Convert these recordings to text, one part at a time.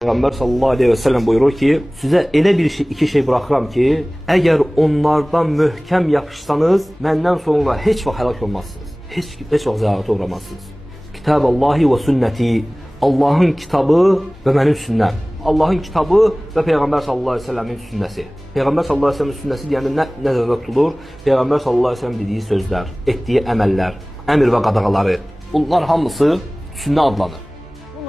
Peyğəmbər sallallahu aleyhi və səlləm buyurur ki, sizə elə iki şey bırakıram ki, əgər onlardan möhkəm yapışsanız, məndən sonra heç vaxt həlak olmazsınız. Heç vaxt zəlalətə uğramazsınız. Kitab-Allahi və sünnəti, Allahın kitabı və mənim sünnəm. Allahın kitabı və Peyğəmbər sallallahu aleyhi və səlləmin sünnəsi. Peyğəmbər sallallahu aleyhi və səlləmin sünnəsi deyəndə nə nəzərdə tutulur? Peyğəmbər sallallahu aleyhi və səlləm dediyi sözlər, etdiyi əməllər, əmr və qadağaları. Bunlar hamısı sünnə adlanır.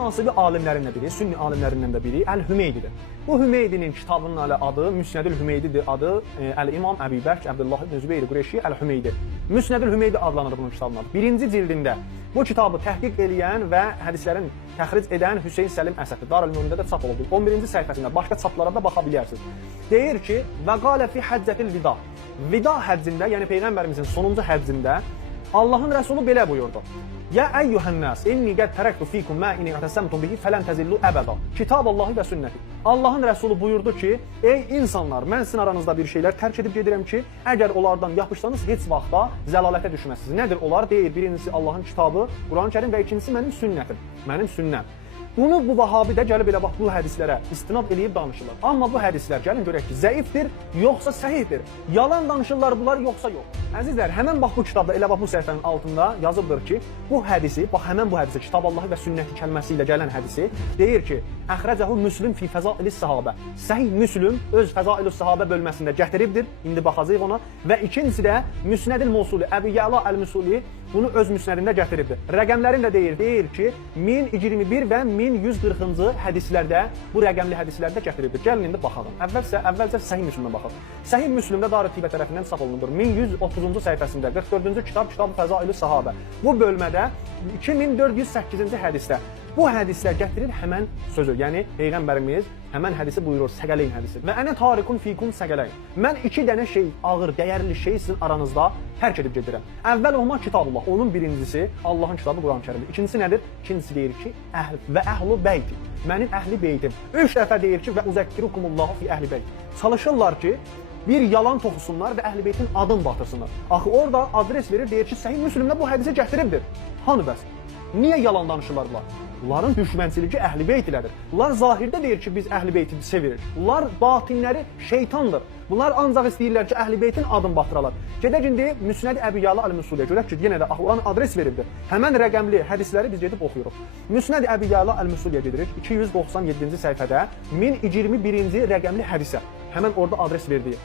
Nasibi alimlərindən biri, sünni alimlərindən də biri Əl-Hümeydidir. Bu Hümeydinin kitabının adı Müsnədül Hümeydidir. Adı Əl-İmam Əbi Bəkr Əbdullah ibn Zübeyr Qureyşi Əl-Hümeydi. Müsnədül Hümeydi adlanır bunun kitabının adı. Birinci cildində bu kitabı təhqiq eləyən və hədislərin təxric edən Hüseyn Səlim Əsəddir. Darül-Münəvvərdə də çap olundu. 11-ci səhifəsində başqa çaplara da baxa bilərsiniz. Deyir ki, və qalə fi həccətil vida. Vida həccində, yəni Peyğəmbərimizin sonuncu həccində Allahın Rəsulu belə buyurdu. Ya əyyuhən-nas, inni qəd tərəktu fikum mə inni ətəsəmtum bihi fələn təzillu əbəda. Kitab-Allahi və sünnəti. Allahın Rəsulu buyurdu ki, ey insanlar, mən sizin aranızda bir şeylər tərk edib gedirəm ki, əgər onlardan yapışsanız, heç vaxtda zəlalətə düşməzsiniz. Nədir onlar? Deyir, birincisi Allahın kitabı, Quran-Kərim və ikincisi mənim sünnətim, mənim sünnəm. Bunu bu Vahabi də gəlib elə bax bu hədislərə istinad eləyib danışırlar. Amma bu hədislər gəlin görək ki, zəifdir, yoxsa səhihdir. Yalan danışırlar bunlar, yoxsa yox. Əzizlər, həmən bax bu kitabda, elə bax bu səhifənin altında yazılıdır ki, bu hədisi, bax həmən bu hədisi, Kitab-Allahi və sünnəti kəlməsi ilə gələn hədisi deyir ki, Əxrəcəhu Müslüm fi fəzailis sahabə. Səhih Müslüm öz fəzailus sahabə bölməsində gətiribdir. İndi baxacağıq ona. Və ikincisi də Müsnədil Mosuli, Əbu Yəla Əl-Müsuli bunu öz müsnədində gətiribdir. Rəqəmlərini də deyir ki, 1021 və 1140-cı hədislərdə, bu rəqəmli hədislərdə gətiribdir. Gəlin indi baxalım. Əvvəlcə Səhih Müslümə baxaq. Səhih Müslümdə Darü-Tibə tərəfindən çap olunur. 1130-cu səhifəsində 44-cü kitab Fəzailus Sahabə. Bu bölmədə 2408-ci hədisdə bu hədislər gətirir həmən sözü. Yəni Peyğəmbərimiz həmən hədisi buyurur, səqələyn hədisi. Və ənə tarikun fikum səqələyn. Mən iki dənə şey, ağır, dəyərli şey sizin aranızda tərk edib gedirəm. Əvvəl olma Kitabullah. Onun birincisi Allahın kitabı Quran-Kərimdir. İkincisi nədir? İkincisi deyir ki, və əhlu beyti. Mənim əhli beytim. 3 dəfə deyir ki, və uzəkkirukumullahu fi əhli beyt. Çalışırlar ki, bir yalan toxusunlar və əhl-i beytin adını batırsınlar. Axı orada adres verir, deyir ki, Səhih Müslümdə bu hədisi gətiribdir. Hanı bəs? Niyə yalan danışırlar bunlar? Bunların düşmənçiliyi əhl-i beyt ilədir. Bunlar zahirdə deyir ki, biz əhl-i beyti sevirik. Bunlar batinləri şeytandır. Bunlar ancaq istəyirlər ki, əhl-i beytin adını batıralar. Gedək indi Müsnəd Əbi Yəla Əl-Müsuliyə görək ki, yenə də Quran adres veribdir. Həmən rəqəmli hədisləri biz gedib oxuyuruq. Müsnəd Əbi Yəla Əl-Müsuliyə gedirik. 297-ci səhifədə 1021-ci rəqəmli hədisə. Həmən orada adres verdiyi.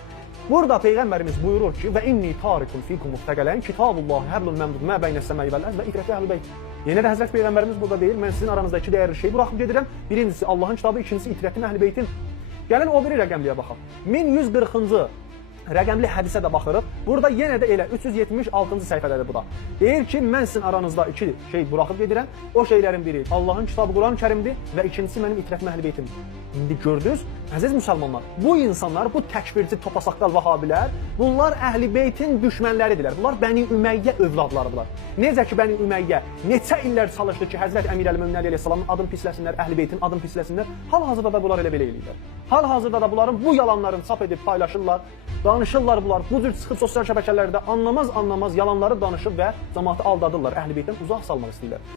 Burada Peyğəmbərimiz buyurur ki, və inni tarikun fikum muhtəqələn kitabullahi həblun məmdud mə beynəs səməyi vəl ərz və itrəfi əhl-i beyt. Yenə də Həzrət Peyğəmbərimiz burada deyir, mən sizin aranızda iki dəyərli şey buraxıb gedirəm. Birincisi Allahın kitabı, ikincisi itrətin əhl-i beytin. Gəlin o biri rəqəmliyə baxaq. 1140-cı rəqəmli hədisə də baxırıq. Burada yenə də elə 376-cı səhifədədir bu da. Deyir ki, mən sizin aranızda iki şey buraxıb gedirəm. O şeylərin biri Allahın kitabı Quran-Kərimdir və ikincisi mənim itrətim əhl-i beytimdir. İndi gördünüz, əziz müsəlmanlar, bu insanlar, bu təkfirci topasaqqal vahabilər, bunlar əhl-i beytin düşmənləridirlər. Bunlar Bəni Üməyyə övladlarıdırlar. Necə ki, Bəni Üməyyə neçə illər çalışdı ki, Həzrət Əmir Əl-Mömin Əli əleyhissalamın adını pisləsinlər, əhl-i beytin adını pisləsinlər. Hal-hazırda da bunlar elə belə eləyirlər. Hal-hazırda da bunların bu yalanlarını çap edib paylaşırlar, danışırlar bunlar. Bu cür çıxıb sosial şəbəkələrdə anlamaz yalanları danışıb və cəmaatı aldadırlar, əhl-i beytdən uzaq salmaq istəyirlər.